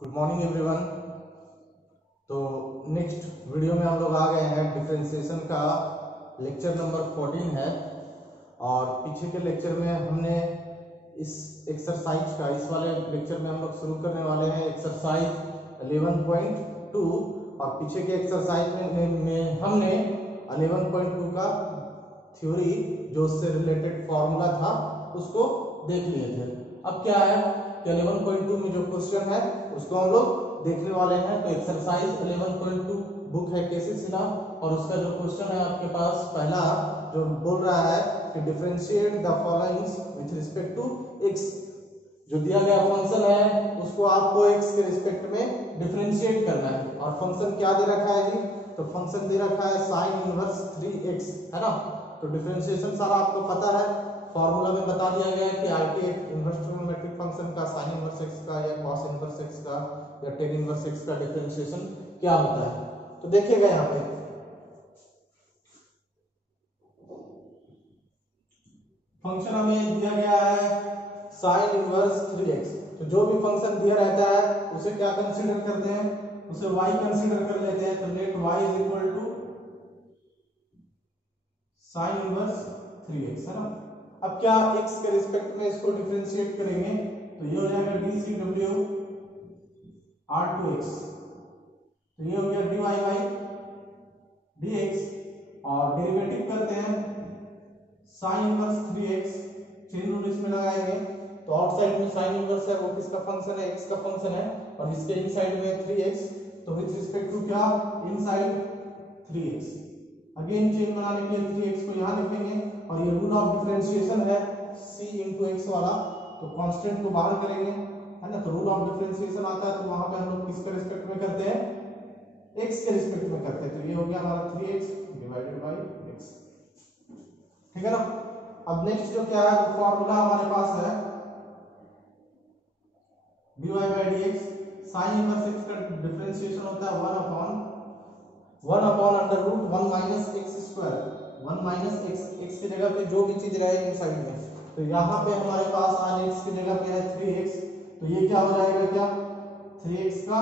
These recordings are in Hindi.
Good morning everyone. तो नेक्स्ट वीडियो में हम लोग आ गए हैं डिफरेंशिएशन का लेक्चर नंबर 14 है। और पीछे के लेक्चर में हमने इस एक्सरसाइज का इस वाले लेक्चर में हम लोग शुरू करने वाले हैं एक्सरसाइज 11.2 और पीछे के एक्सरसाइज में हमने 11.2 का थ्योरी जो उससे रिलेटेड फॉर्मूला था उसको देख लिए थे। अब क्या है कि 11.2 में जो क्वेश्चन है उसको हम लोग देखने वाले हैं। तो एक्सरसाइज 11.2 बुक है केसी सिन्हा और उसका जो क्वेश्चन है आपके पास पहला जो बोल रहा है कि differentiate the followings with respect to x। जो दिया गया फंक्शन है उसको आपको x के रिस्पेक्ट में डिफरेंशिएट करना है। और फंक्शन क्या दे रखा है जी? तो फंक्शन दे रखा है sin इनवर्स 3x, है ना। तो डिफरेंशिएशन सारा आपको पता है, फॉर्मूला में बता दिया गया है कि आईटी इनवर्स ट्रिग्नोमेट्रिक फंक्शन का sin इनवर्स x का या cos इनवर्स x का या tan इनवर्स x का डिफरेंशिएशन क्या होता है। तो देखिएगा यहाँ पे फंक्शन हमें दिया गया है sin इनवर्स 3x। तो जो भी फंक्शन दिया रहता है उसे क्या कंसीडर करते हैं? उसे y कंसीडर कर लेते हैं। तो let y is equal to sin inverse 3x, है ना। अब क्या x के रिस्पेक्ट में इसको डिफरेंशिएट करेंगे तो ये हो जाएगा dcw r2x। तो ये हो गया dy बाई dx और डेरिवेटिव करते हैं sin inverse 3x, chain rule इसमें लगाएंगे। तो आउटसाइड में sin इनवर्स है वो किसका फंक्शन है? x का फंक्शन है और इसके इनसाइड में 3x। तो विद रिस्पेक्ट टू क्या? Inside 3x। अगेन चेन बनाने के लिए 3x को यहां लिखेंगे और ये रूल ऑफ डिफरेंशिएशन है c into x वाला। तो कांस्टेंट को बाहर करेंगे, है ना। तो रूल ऑफ डिफरेंशिएशन आता है तो वहां पे हम लोग किसके रिस्पेक्ट में करते हैं? x के रिस्पेक्ट में करते हैं। तो ये हो गया हमारा 3x डिवाइडेड बाय x, ठीक है ना। अब नेक्स्ट जो क्या है वो फॉर्मूला हमारे पास है dy by dx। sin inverse x का डिफरेंशिएशन होता है 1 upon under root 1 minus x square. 1 minus x की जगह पे जो भी चीज रहेगी साइड में, तो यहाँ पे हमारे पास आन एक्स की जगह पे है 3x। तो ये क्या हो जाएगा? क्या 3x का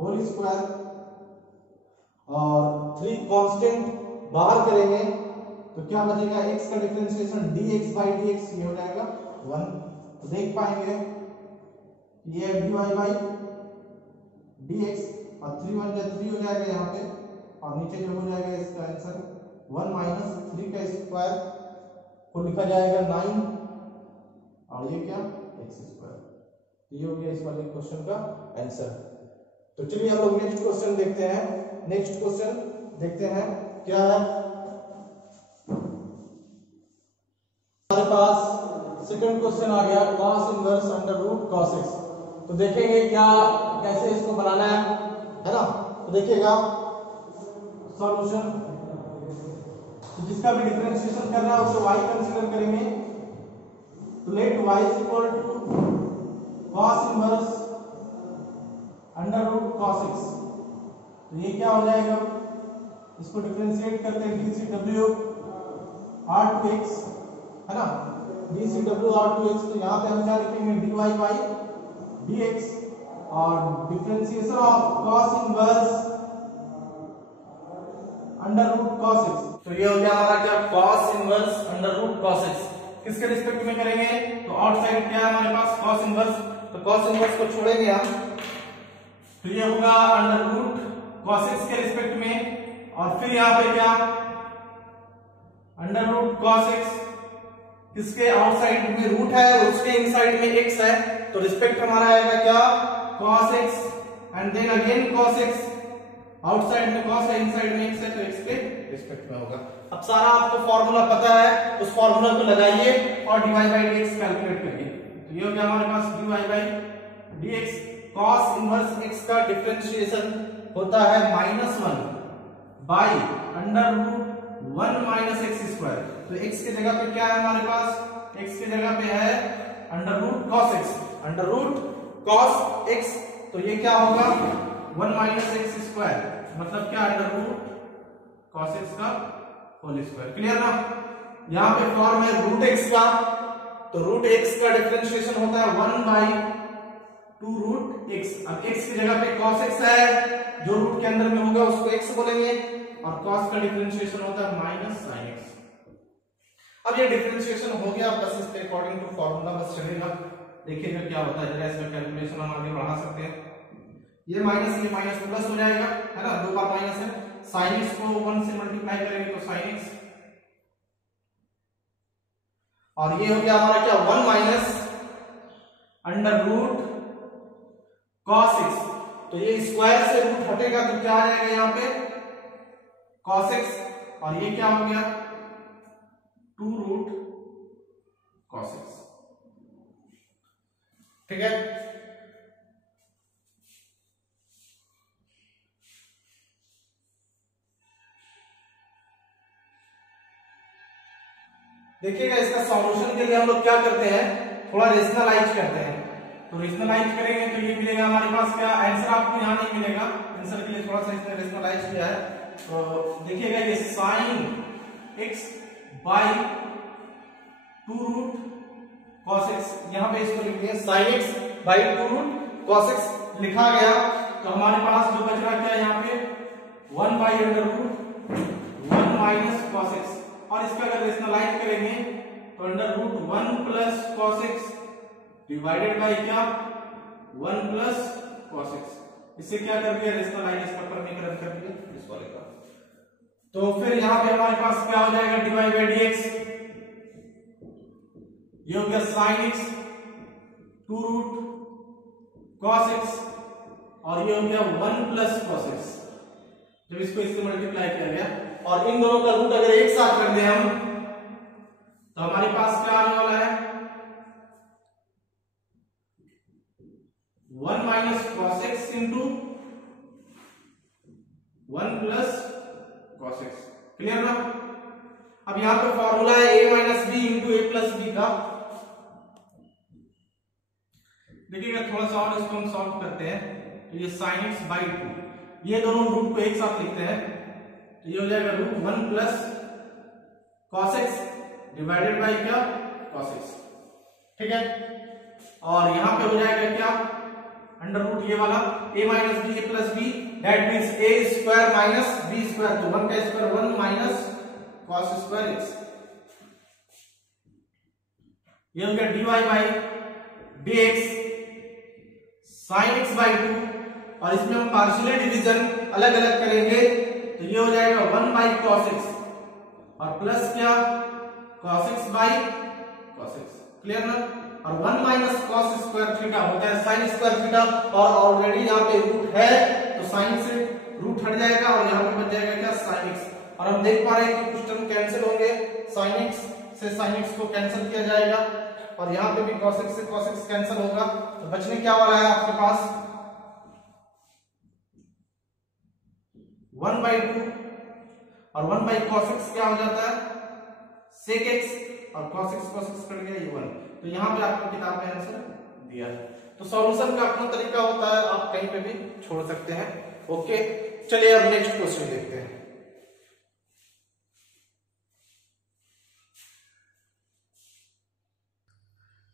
होल स्क्वायर और 3 कांस्टेंट बाहर करेंगे तो क्या बचेगा? x का डिफरेंशिएशन dx बाई dx, ये हो जाएगा 1। तो देख पाएंगे ये है dy बाई dx और 3 1 जा 3 हो जाएगा यहाँ पे और नीचे जो हो जाएगा इसका आंसर 1 माइनस 3 का स्क्वायर को लिखा जाएगा 9 और ये क्या? x square. तो ये हो गया इस वाले क्वेश्चन का आंसर। तो चलिए हम लोग नेक्स्ट क्वेश्चन देखते हैं। नेक्स्ट क्वेश्चन देखते हैं क्या है हमारे पास। सेकंड क्वेश्चन आ गया cos inverse under root cos x। तो देखेंगे क्या कैसे इसको बनाना है ना। तो देखिएगा सॉल्यूशन, तो जिसका भी डिफरेंशिएशन करना है उसे y कंसीडर करेंगे। तो let y is equal to cos inverse under root cos x। तो ये क्या हो जाएगा? इसको डिफरेंशिएट करते हैं dcw r2x, है ना। dcw r2x। तो यहाँ पे हम क्या लिखेंगे? dy बाई dx और differentiation of cos inverse under root cos x। तो ये हो गया हमारा क्या? cos inverse under root cos x। किसके रिस्पेक्ट में करेंगे? तो आउटसाइड क्या है हमारे पास? cos inverse. तो cos इनवर्स को छोड़ेंगे हम तो ये होगा अंडर रूट cos x के रिस्पेक्ट में और फिर यहाँ पे क्या? Under root cos x। किसके आउटसाइड में रूट है उसके इनसाइड में x है तो रिस्पेक्ट हमारा आएगा क्या? cos x and then again cos x। Outside में cos है इनसाइड में x है तो x के रिस्पेक्ट में होगा। अब सारा आपको फॉर्मूला पता है, उस फॉर्मूला को लगाइए और dy by dx कैलकुलेट करिए। तो ये हो गया हमारे पास dy by dx। cos inverse x का डिफरेंशिएशन होता है -1 by under root 1 minus x square. तो x की जगह पे क्या है हमारे पास? x की जगह पे है under root cos x। Under root cos x तो ये क्या होगा? 1 माइनस एक्स स्क्वायर मतलब क्या? अंडर रूट cos x का होल स्क्वायर। क्लियर ना। यहाँ पे फॉर्म है रूट x का, तो रूट x का डिफरेंशिएशन होता है 1 बाई 2 रूट x। अब x की जगह पे cos x है, जो रूट के अंदर में होगा उसको x बोलेंगे, और cos का डिफरेंशिएशन होता है माइनस sin x। अब ये डिफरेंशिएशन हो गया, बस इसके अकॉर्डिंग टू फॉर्मूला बस चलेगा, देखिएगा क्या होता है। जरा इसका कैलकुलेशन हम आगे बढ़ा सकते हैं। ये माइनस प्लस हो जाएगा, है ना, दो बार माइनस है। sin x को 1 से मल्टीप्लाई करेंगे तो sin x, और ये हो गया हमारा क्या 1 minus under root cos x। तो ये स्क्वायर से रूट हटेगा तो क्या आ जाएगा यहाँ पे cos x, और ये क्या हो गया 2 रूट cos x। ठीक है, देखिएगा इसका सॉल्यूशन के लिए हम लोग क्या करते हैं, थोड़ा रेशनलाइज करते हैं। तो रेशनलाइज करेंगे तो ये मिलेगा हमारे पास क्या, आंसर आपको यहां नहीं मिलेगा, आंसर के लिए थोड़ा सा इसने रेशनलाइज किया है। तो देखिएगा ये sin x by 2 root cos x, यहां पे इसको लिखते हैं sin x by 2 root cos x लिखा गया। तो हमारे पास जो बच रहा क्या यहाँ पे 1 by under root 1 minus cos x, और इसका अगर रेशनलाइज करेंगे तो under root 1 plus cos x divided by क्या 1 प्लस cos x। इससे क्या कर दिया, रेशनलाइज इसका समीकरण कर दिया इस वाले का। तो फिर यहाँ पे हमारे पास क्या हो जाएगा dy बाई dx, ये हो गया sin x 2 root cos x, और ये हो गया 1 प्लस cos x। जब इसको इससे मल्टीप्लाई किया गया और इन दोनों का रूट अगर एक साथ कर दें हम तो हमारे पास क्या आने वाला है 1 minus cos x into 1 plus cos x। Clear ना। अब यहां पे फॉर्मूला है a minus b into a plus b का। देखिएगा थोड़ा सा और इसको हम सॉल्व करते हैं। तो ये sin x बाई 2, ये दोनों रूट को एक साथ लिखते हैं तो ये हो जाएगा root 1 plus cos x divided by क्या cos x। ठीक है, और यहां पे हो जाएगा क्या अंडर रूट ये वाला a minus b a plus b, that means a square minus b square, तो 1 का square 1 minus cos square x। ये हो गया dy by dx sin x by 2, और इसमें हम पार्शियल डिवीजन अलग अलग करेंगे तो ये हो जाएगा 1 बाई cos x और प्लस क्या cos x by cos x। Clear ना। और 1 माइनस cos स्क्वायर थीटा होता है sin स्क्वायर थीटा, और ऑलरेडी यहाँ पे रूट है तो sin से रूट हट जाएगा और यहाँ पे बच जाएगा क्या sin x। और हम देख पा रहे हैं कि कुछ टर्म कैंसिल होंगे, sin x से sin x को कैंसिल किया जाएगा, और यहाँ पे भी cos x से cos x कैंसिल होगा, तो बचने क्या वाला है आपके पास 1 बाई 2, और 1 बाई cos x क्या हो जाता है sec x, और cos x कट गया ये 1। तो यहाँ पे आपको किताब में आंसर दिया है। तो सॉल्यूशन का अपना तरीका होता है, आप कहीं पे भी छोड़ सकते हैं। ओके, चलिए अब नेक्स्ट क्वेश्चन देखते हैं।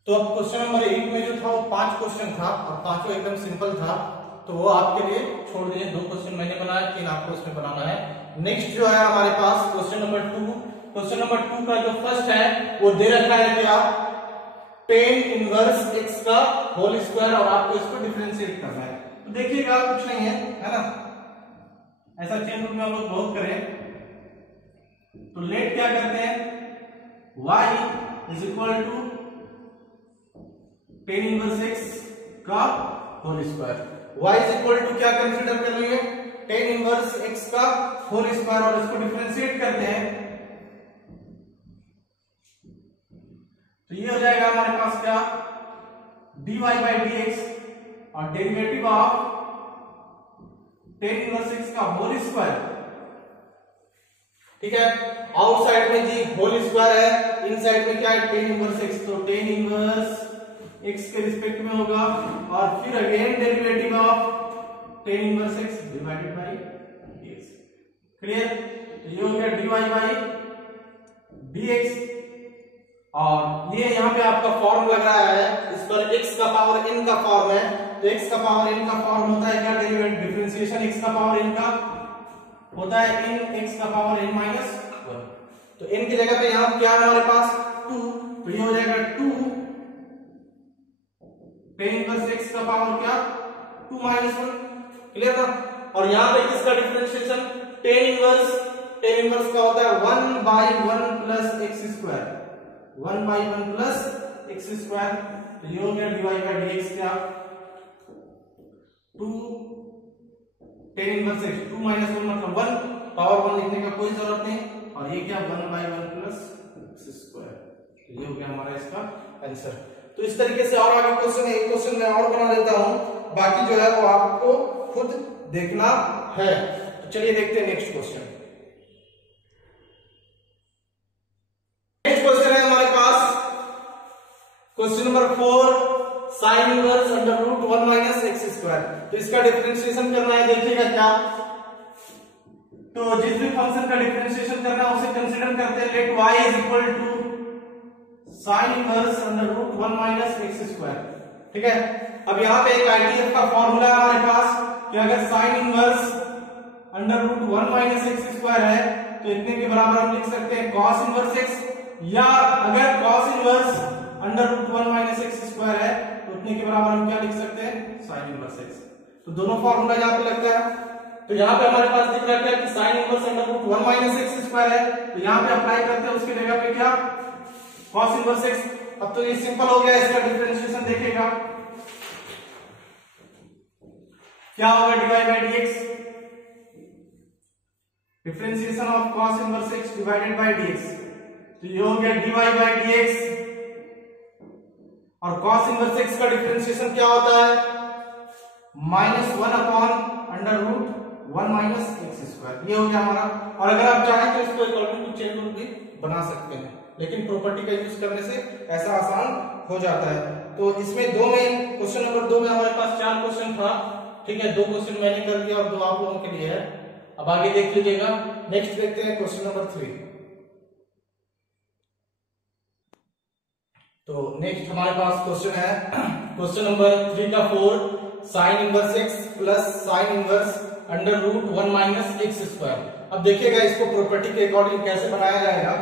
तो अब क्वेश्चन नंबर 8 में जो था वो 5 क्वेश्चन था और पांचों एकदम सिंपल था, तो वो आपके लिए छोड़ दिए। 2 क्वेश्चन मैंने बनाया, 3 आपको उसमें बनाना है। नेक्स्ट जो है हमारे पास क्वेश्चन नंबर 2। क्वेश्चन नंबर 2 का जो फर्स्ट है वो दे रखा है क्या tan इनवर्स x का होल स्क्वायर, और आपको इसको डिफरेंशिएट करना है। तो देखिएगा कुछ नहीं है ना, ऐसा चेन रूल में हम लोग बहुत करें तो लेट क्या करते हैं y is equal to tan inverse x का whole square. y is equal to क्या कंसीडर कर लेंगे tan इनवर्स x का होल स्क्वायर, और इसको डिफरेंशिएट करते हैं तो ये हो जाएगा हमारे पास क्या dy बाई dx, और derivative of tan inverse x का होल स्क्वायर। ठीक है, आउटसाइड में जी होल स्क्वायर है, इनसाइड में क्या है tan इनवर्स x, तो tan इनवर्स x के रिस्पेक्ट में होगा, और फिर again derivative of tan inverse x divided by dx। Clear. तो ये हो गया dy बाई dx और ये यहाँ पे आपका फॉर्म लग रहा है, इस पर x का पावर n का फॉर्म है, तो x का पावर n का फॉर्म होता है क्या, डेरिवेटिव डिफरेंशिएशन x का पावर n का होता है n x का पावर n माइनस 1। तो n की जगह पे यहाँ क्या है हमारे पास 2, तो ये हो जाएगा 2 tan इनवर्स x का पावर क्या 2 माइनस 1। क्लियर ना। और यहाँ पे किसका डिफरेंशिएशन, tan इनवर्स का होता है 1/1 plus x square, 1/1 plus x square. तो ये हो गया dy बाई dx क्या 2 tan इनवर्स x 2 माइनस 1 मतलब 1, पावर 1 लिखने का कोई जरूरत नहीं, और ये क्या 1/1 प्लस x स्क्वायर। तो ये हो गया हमारा इसका आंसर। तो इस तरीके से और आगे क्वेश्चन है, एक क्वेश्चन मैं और बना देता हूं, बाकी जो है वो आपको खुद देखना है। तो चलिए देखते हैं नेक्स्ट क्वेश्चन। नेक्स्ट क्वेश्चन है हमारे पास question number 4, sine inverse under root 1 minus x square. तो इसका डिफरेंशिएशन करना है, देखिएगा क्या। तो जिस भी फंक्शन का डिफरेंशिएशन करना है उसे कंसीडर करते हैं, let y is equal to sine inverse under root 1 minus x square. ठीक है, अब यहाँ पे एक आईडीएफ का फॉर्मूला है हमारे पास कि अगर sine inverse under root 1 minus x square है तो इतने के बराबर हम लिख सकते हैं कॉस इनवर्स एक्स, या अगर cos inverse under root 1 minus x square है तो उतने के बराबर हम क्या लिख सकते हैं साइन इनवर्स एक्स। तो दोनों फॉर्मूला यहाँ पे लगता है। तो यहाँ पे हमारे पास दिख रहा है क्या कि sine inverse under root 1 minus x square है, तो यहाँ पे अप्लाई करते हैं उसकी जगह पे क्या cos इनवर्स x। अब तो ये सिंपल हो गया, इसका डिफरेंशिएशन देखेगा क्या होगा dy by dx, differentiation of cos inverse x divided by dx। तो ये हो गया dy बाई dx, और cos इनवर्स x का डिफरेंशिएशन क्या होता है -1 upon under root 1 minus x square. ये हो गया हमारा। और अगर आप चाहें तो इसको अकॉर्डिंग टू चेन रूल भी बना सकते हैं, लेकिन प्रॉपर्टी का यूज करने से ऐसा आसान हो जाता है। तो इसमें दो में क्वेश्चन नंबर 2 में हमारे पास 4 क्वेश्चन था। ठीक है, 2 क्वेश्चन मैंने कर दिया और 2 आप लोगों के लिए है। अब आगे देख लीजिएगा, नेक्स्ट देखते हैं क्वेश्चन नंबर 3। तो नेक्स्ट हमारे पास क्वेश्चन है क्वेश्चन नंबर 3 का 4, sine inverse x plus sine inverse under root 1 minus x square. अब देखिएगा इसको प्रॉपर्टी के अकॉर्डिंग कैसे बनाया जाएगा।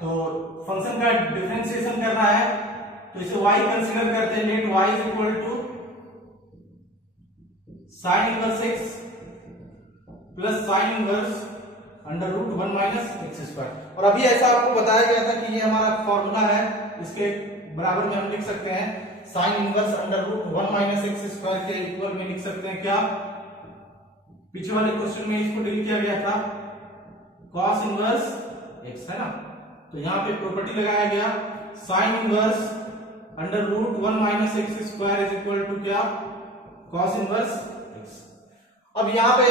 तो फंक्शन का डिफरेंशिएशन करना है तो इसे y कंसीडर करते हैं, let y is equal to sine inverse x plus sine inverse under root 1 minus x square. और अभी ऐसा आपको बताया गया था कि ये हमारा फॉर्मूला है, इसके बराबर में हम लिख सकते हैं sine inverse under root 1 minus x square के इक्वल में लिख सकते हैं क्या, पीछे वाले क्वेश्चन में इसको डील किया गया था cos इनवर्स x, है ना। तो यहाँ पे प्रॉपर्टी लगाया गया sine inverse under root 1 minus x square is equal to क्या cos इनवर्स x। अब यहाँ पे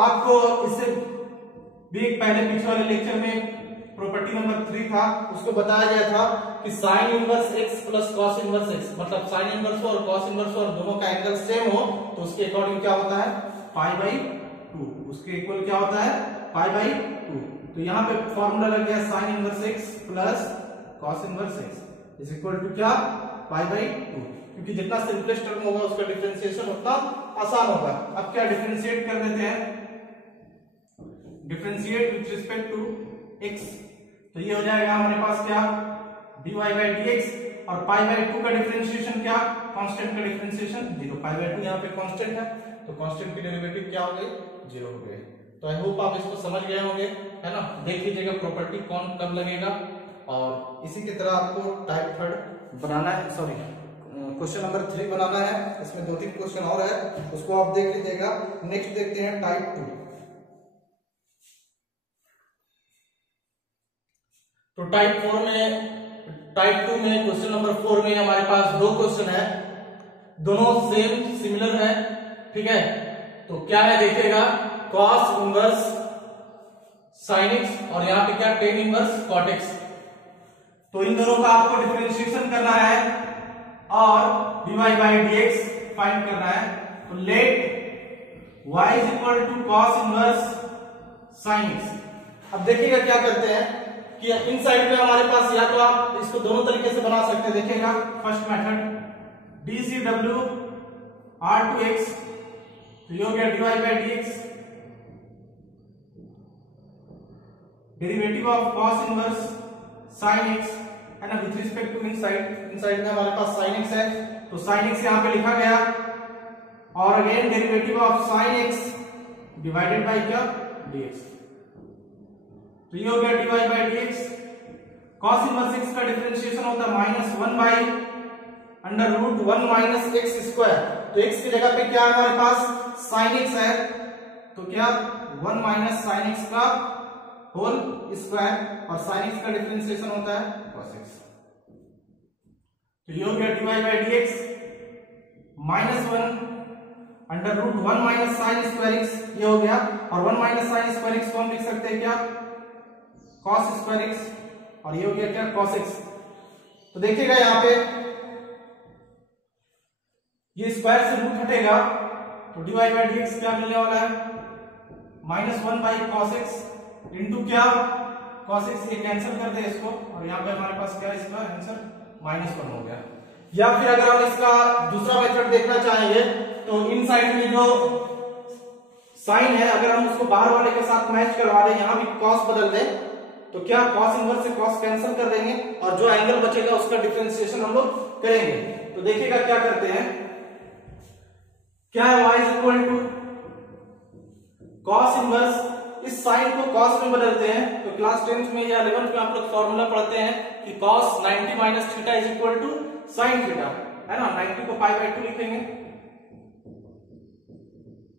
आपको इससे भी पहले पीछे वाले लेक्चर में प्रॉपर्टी नंबर 3 था, उसको बताया गया था कि sine inverse x plus cos inverse x, मतलब साइन इनवर्स और cos इनवर्स और दोनों का एंगल सेम हो तो उसके अकॉर्डिंग क्या होता है पाई बाई 2, उसके इक्वल क्या होता है पाई बाई 2। तो यहाँ पे फॉर्मूला लग गया sine inverse x plus cos inverse x is equal to क्या पाई बाई 2, क्योंकि जितना सिंपलेस्ट टर्म होगा उसका डिफरेंशिएशन उतना आसान होगा। अब क्या डिफरेंशिएट कर देते हैं, differentiate with respect to x। तो ये हो जाएगा हमारे पास क्या dy बाई dx, और पाई बाई 2 का डिफरेंशिएशन क्या कांस्टेंट का डिफरेंशिएशन 0, पाई बाई 2 यहाँ पे कांस्टेंट है तो कांस्टेंट की डेरिवेटिव क्या हो गई 0 हो गई। तो आई होप आप इसको समझ गए होंगे, है ना। देख लीजिएगा प्रॉपर्टी कौन कब लगेगा। और इसी की तरह आपको टाइप थर्ड बनाना है, सॉरी क्वेश्चन नंबर 3 बनाना है, इसमें 2-3 क्वेश्चन और है, उसको आप देख लीजिएगा। नेक्स्ट देखते हैं टाइप 2। तो टाइप 2 में क्वेश्चन नंबर 4 में हमारे पास 2 क्वेश्चन है, दोनों सेम सिमिलर है। ठीक है, तो क्या है देखिएगा cos इनवर्स sin x और यहाँ पे क्या tan इनवर्स cot x। तो इन दोनों का आपको डिफरेंशिएशन करना है और dy बाई dx फाइंड करना है। तो let y is equal to cos inverse sin x। अब देखिएगा क्या करते हैं, कि इन साइड में हमारे पास या तो आप इसको दोनों तरीके से बना सकते हैं। देखिएगा फर्स्ट मेथड dCW R2x, तो ये हो गया dy by dx, derivative of cos inverse sin x है ना, विथ रिस्पेक्ट टू इनसाइड में हमारे पास sin x है, तो sin x यहां पे लिखा गया, और again derivative of sin x divided bye क्या dx, तो ये हो गया dy by dx। cos inverse x का डिफरेंशिएशन होता है -1 by under root 1 minus x square, तो x की जगह पे क्या है हमारे पास sin x है, तो क्या 1 माइनस sin x का होल स्क्वायर, और sin x का डिफरेंशिएशन होता है cos x, तो ये हो गया dy by dx -1 under root 1 minus sine square x, ये हो गया, और 1 माइनस साइन स्क्वायर x को हम लिख सकते हैं क्या cos स्क्वायर x, और ये हो गया क्या cos x। तो देखिएगा यहाँ पे ये स्क्वायर से रूट हटेगा, तो dy by dx क्या मिलने वाला है -1 बाई cos x इंटू क्या cos x, ये कैंसिल कर दे इसको, और यहाँ पे हमारे पास क्या इसका आंसर -1 हो गया। या फिर अगर हम इसका दूसरा मेथड देखना चाहेंगे, तो इन साइड में जो साइन है अगर हम उसको बाहर वाले के साथ मैच करवा दें, यहां भी cos बदल दें, तो क्या cos इनवर्स से cos कैंसिल कर देंगे, और जो एंगल बचेगा उसका डिफरेंशिएशन हम लोग करेंगे। तो देखिएगा क्या करते हैं, क्या है y is equal to cos inverse, इस साइन को cos में बदलते हैं, तो क्लास 10th में या 11th में आप लोग फॉर्मूला पढ़ते हैं कि cos 90 minus theta is equal to sine theta, है ना, 90 को पाई बाय 2 लिखेंगे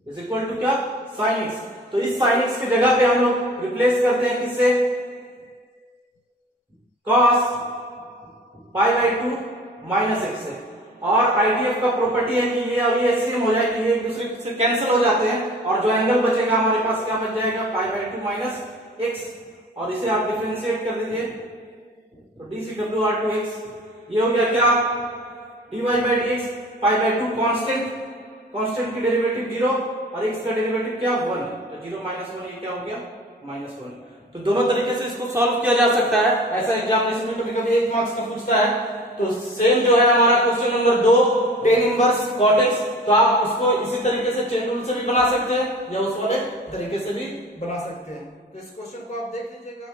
इज इक्वल टू क्या साइन x, तो इस साइन x की जगह पे हम लोग रिप्लेस करते हैं किससे cos pi by 2 minus x से, और IDF का प्रॉपर्टी है कि ये अभी सेम हो जाए कि ये एक दूसरे से कैंसिल हो जाते हैं, और जो एंगल बचेगा हमारे पास क्या बच जाएगा पाई बाय 2 माइनस x, और इसे आप डिफरेंशिएट कर दीजिए, तो dCW R2x, ये हो गया क्या dy by dx pi by 2 constant की डेरिवेटिव 0 और x का डेरिवेटिव क्या 1, तो 0 माइनस 1 ये क्या हो गया -1। तो दोनों तरीके से इसको सॉल्व किया जा सकता है, ऐसा एग्जामिनेशन में कभी-कभी 1 मार्क्स का पूछता है। तो सेम जो है हमारा question number 2 tan inverse cot x, तो आप उसको इसी तरीके से चेन रूल से भी बना सकते हैं या उस वाले तरीके से भी बना सकते हैं। तो इस क्वेश्चन को आप देख लीजिएगा।